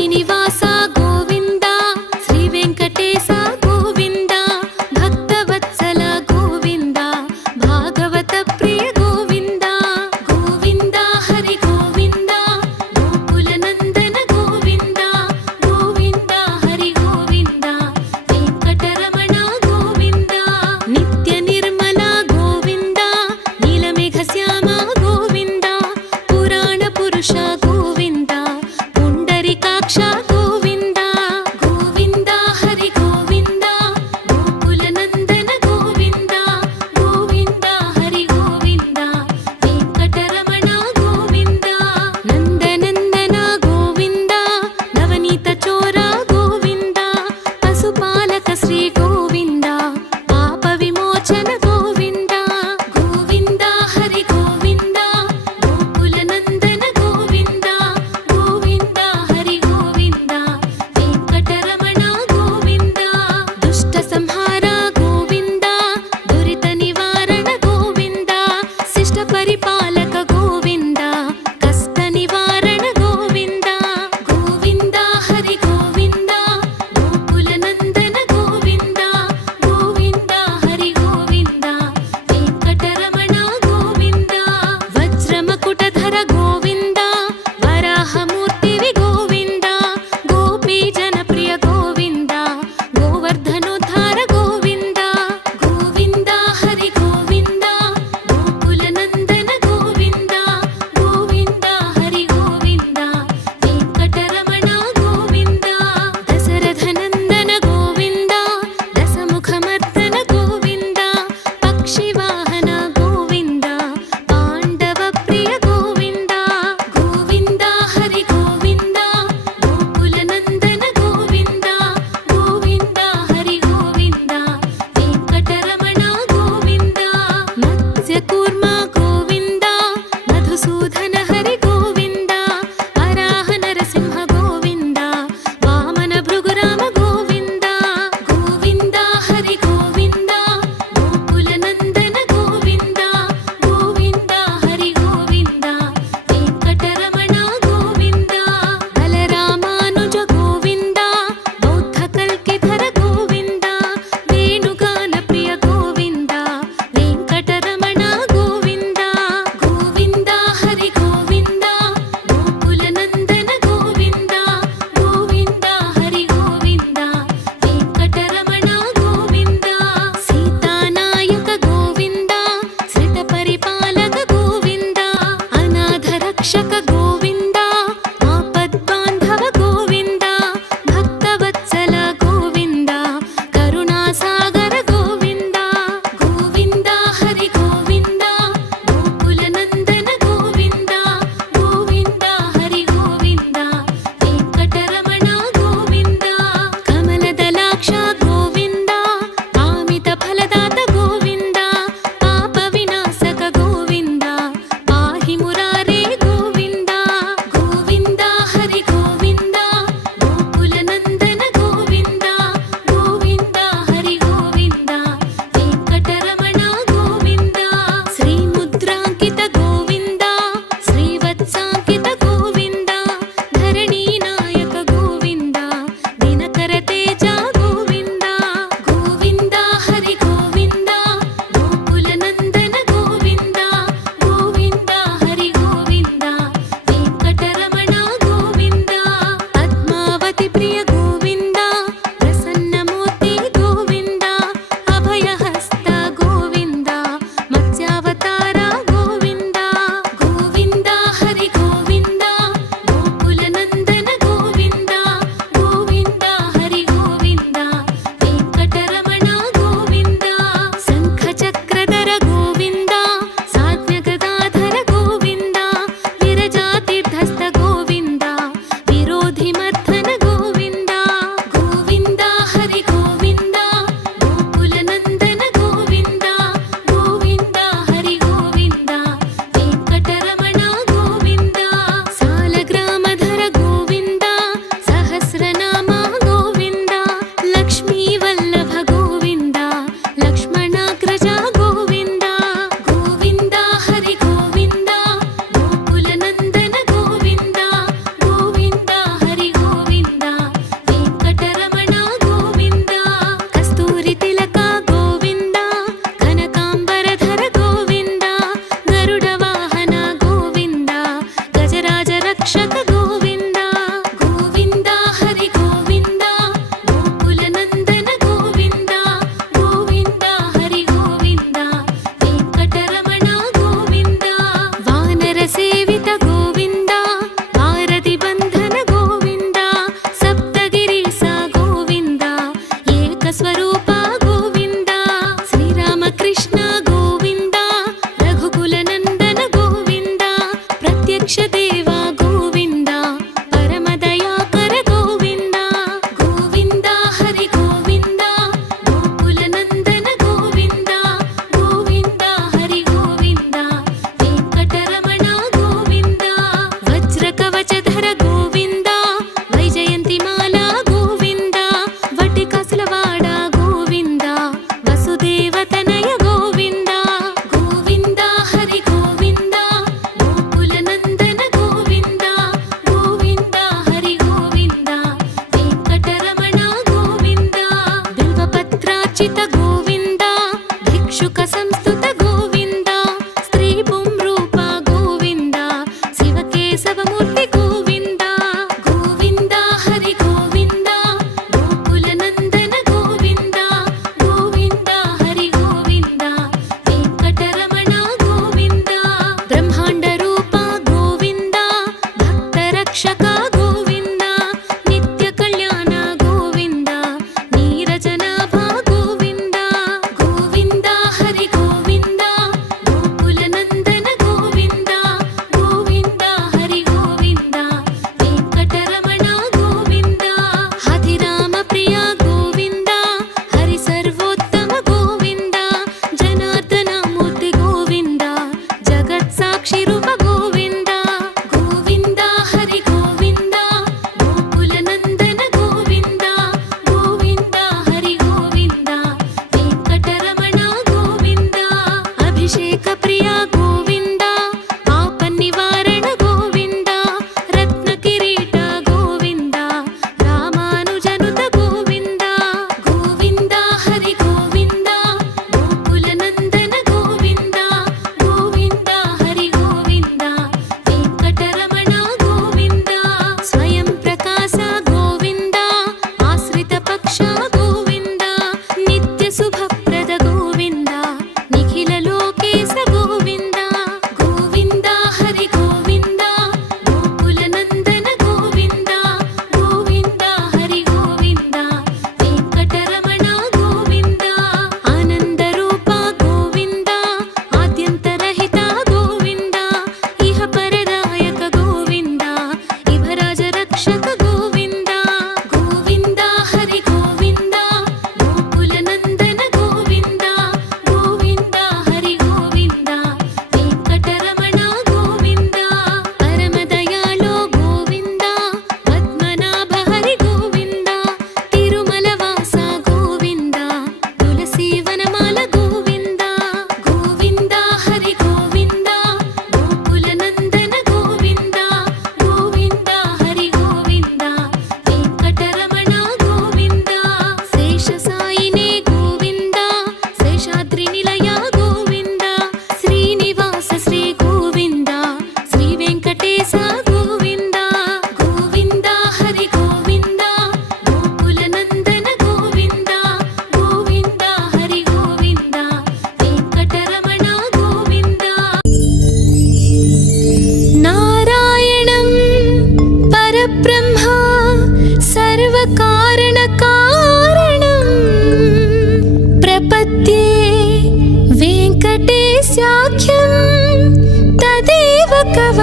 శ్రీనివాస గోవింద శ్రీ వెంకటేశ గోవింద భక్తవత్సల గోవింద భాగవత ప్రియ గోవింద గోవింద హరి గోవింద గోకుల నందన గోవింద గోవింద హరి గోవింద వెంకటరమణ గోవింద నిత్య నిర్మల గోవింద నీలమేఘ శ్యామ గోవింద పురాణ పురుష గోవింద పుండరీకాక్ష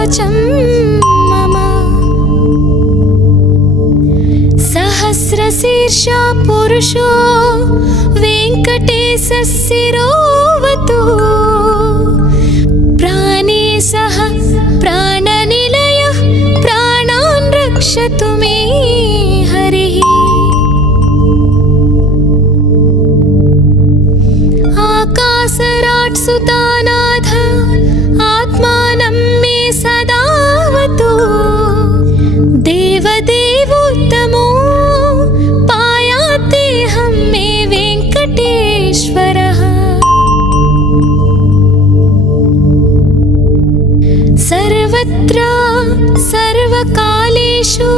कवचं मम सहस्रशीर्षा पुरुषो वेङ्कटेशः शिरोवतु प्राणे सह प्राणनिलयः प्राणान् रक्षतु मे हरिः आकाशराट् सुतानाथ आत्मानं मे सदावतु देवदेवोत्तमो पायातेऽहं मे वेङ्कटेश्वरः सर्वत्र सर्वकालेषु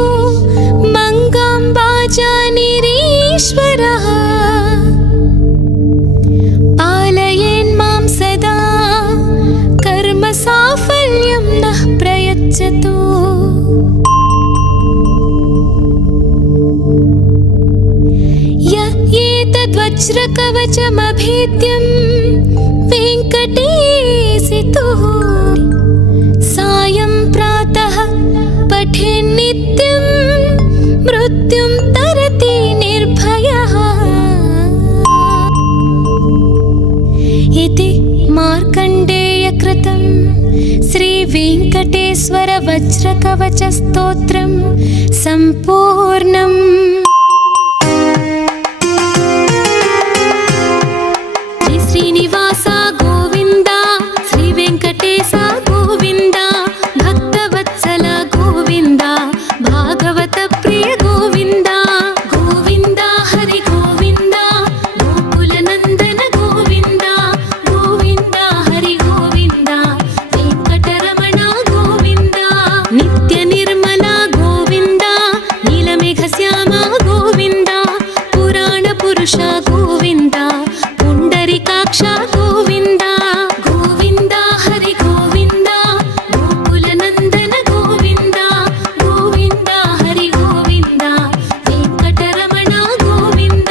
मङ्गाम्बाजानिरीश्वरः पालयेन्मां सदा कर्मसाफल्यं नः प्रयच्छतु य एतद्वज्रकवचमभेद्यं वेङ्कटेशितुः सायं प्रातः पठेन्नित्यं मृत्युं तरति निर्भयः इति मार्कण्डेयकृतं श्रीवेङ्कटेश्वर वज्रकवचस्तोत्रं सम्पूर्णम्। श्रीनिवास गोविन्द श्रीवेङ्कटेश गोविन्द भक्तवत्सल गोविन्द भागवत प्रिय गोविन्द गोविन्द हरि गोविन्द गोकुलनन्दन गोविन्द गोविन्द हरि गोविन्द वेङ्कटरमण गोविन्द नित्यनिर्मल गोविन्द नीलमेघश्याम गोविन्द पुराणपुरुष गोविन्द पुण्डरीकाक्ष गोविन्द गोविन्द हरि गोविन्द गोकुलनन्दन गोविन्द गोविन्द हरि गोविन्द वेङ्कटरमण गोविन्द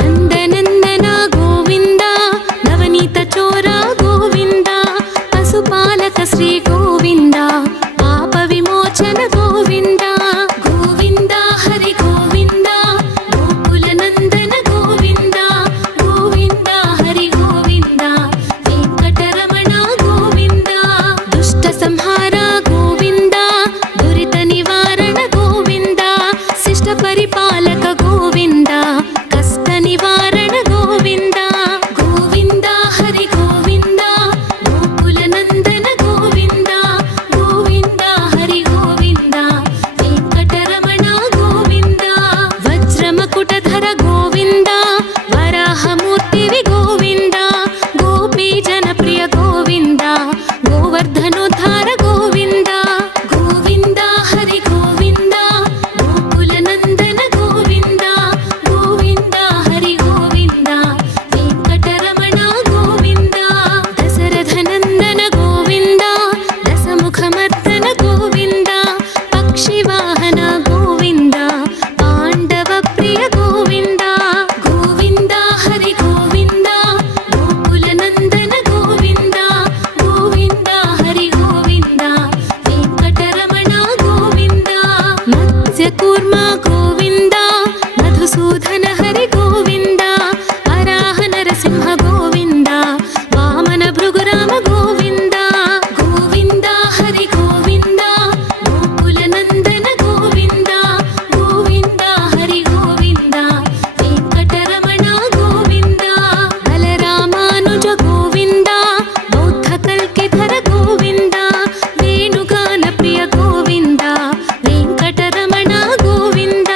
नन्दनन्दन गोविन्द नवनीतचोर गोविन्द पशुपालक श्री गोविन्द पापविमोचन गोविन्द गोविन्द हरि गोविन्द गोकुलनन्दन गोविन्द गोविन्द हरि गोविन्द वेङ्कटरमण गोविन्द दुष्टसंहार गोविन्द दुरितनिवारण गोविन्द शिष्टपरिपालक गोविन्द कष्टनिवारण गोविन्द गोविन्द हरि गोविन्द गोकुलनन्दन गोविन्द गोविन्द हरि गोविन्द वेङ्कटरमण गोविन्द वज्रमकुटधर गोविन्द वराहमूर्तिवि गोविन्द गोपीजनप्रिय गोविन्द गोवर्धनोद्धार गोविन्द गोविन्द हरि गोविन्द गोकुलनन्दन गोविन्द गोविन्द हरि गोविन्द वेङ्कटरमण गोविन्द दशरथनन्दन गोविन्द दशमुखमर्दन गोविन्द पक्षिवाहन गोविन्द पाण्डवप्रिय गोविन्द गोविन्द हरि गोविन्द गोकुलनन्दन गोविन्द गोविन्द हरि गोविन्द वेङ्कटरमण गोविन्द मत्स्यकूर्म गोविन्द मधुसूदन हरि गोविन्द वराह नरसिंह गोविन्द वामन भृगुराम गोविन्द गोविन्द हरि गोविन्द गोकुलनन्दन गोविन्द गोविन्द हरि गोविन्द वेङ्कटरमण गोविन्द बलरामानुज गोविन्द बौद्धकल्किधर गोविन्द वेणुगानप्रिय गोविन्द वेङ्कटरमण गोविन्द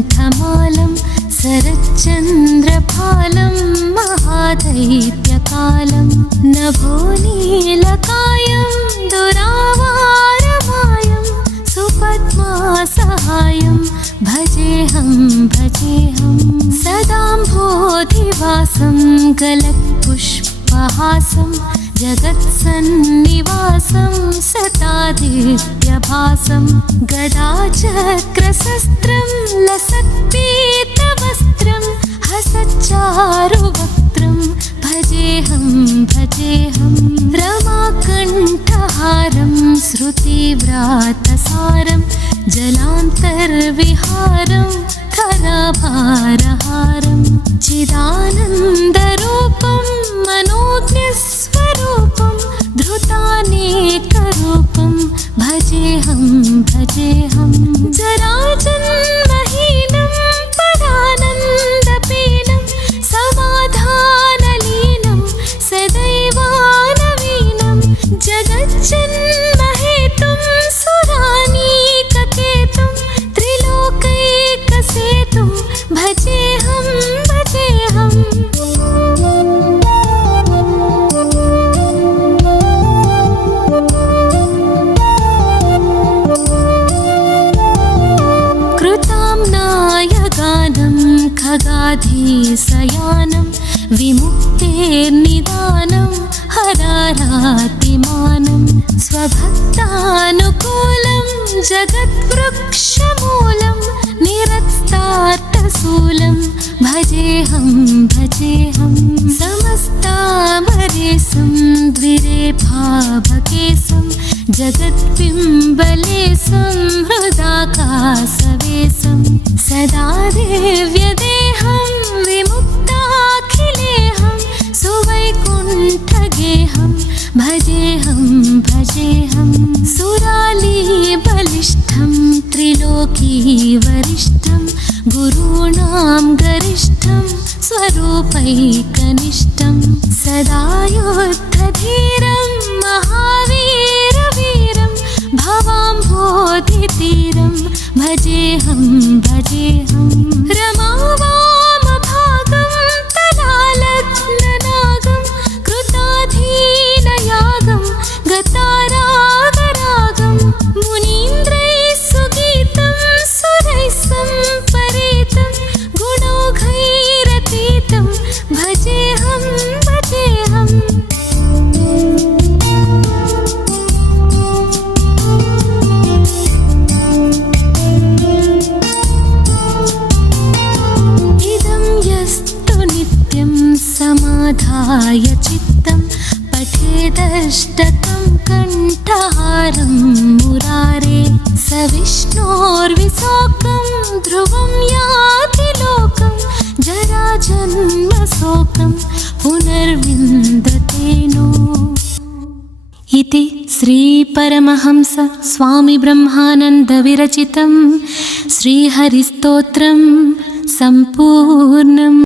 कण्ठमालं शरच्चन्द्रफालं महादैत्यकालं नभोनीलकायं दुरावारमायं सुपद्मासहायं भजेऽहं सदाम्भोधिवासं गलत्पुष्पहासं जगत्सन्निवासं सतादित्यभासं गदाचक्रशस्त्रं लसत्पीतवस्त्रं हसच्चारुवक्त्रं भजेऽहं रमाकण्ठहारं श्रुतिव्रातसारं जलान्तर्विहारं खराभारहारं चिदानन्दरूपं मनोज्ञस्वरूपं धृतानेकरूपं भजेऽहं जराजन्महीनं परानन्दपीनं समाधानलीनं सदैवानवीनं जगज्जन्महेतुं सुरानीककेतुं त्रिलोकैकसेतुं भजेऽहं कृताम्नायगानं खगाधीशयानं विमुक्तेर्निदानं हरारातिमानं स्वभक्तानुकूलं जगद्वृक्षमूलं निरस्तार्थशूलं भजेऽहं समस्तामरेशं द्विरेफाभकेशं जगद्बिम्बलेशं हृदाकाशवेशं सदा दिव्यदेहं विमुक्ताखिलेहं सुवैकुण्ठगेहं भजेऽहं सुरालीबलिष्ठं त्रिलोकीवरिष्ठं गुरूणां गरिष्ठं स्वरूपैकनिष्ठं सदा युद्धधीरं महावीरवीरं भवाम्भोधितीरं भजेऽहं रमावामभागं तलालग्ननागं कृताधीनयागं गतारागरागं मुनीन्द्रैः सुगीतं सुरैः सम्परीतं गुणौघैरतीतं भजेऽहं इदं यस्तु नित्यं समाधाय चित्तं पठेदष्टकं कण्ठहारं मुरारे स विष्णोर्विशोकं ध्रुवं याति लोकं जराजन्मशोकं पुनर्विन्दतेनो इति श्रीपरमहंस स्वामी ब्रह्मानन्द विरचितं श्रीहरिस्तोत्रं सम्पूर्णम्।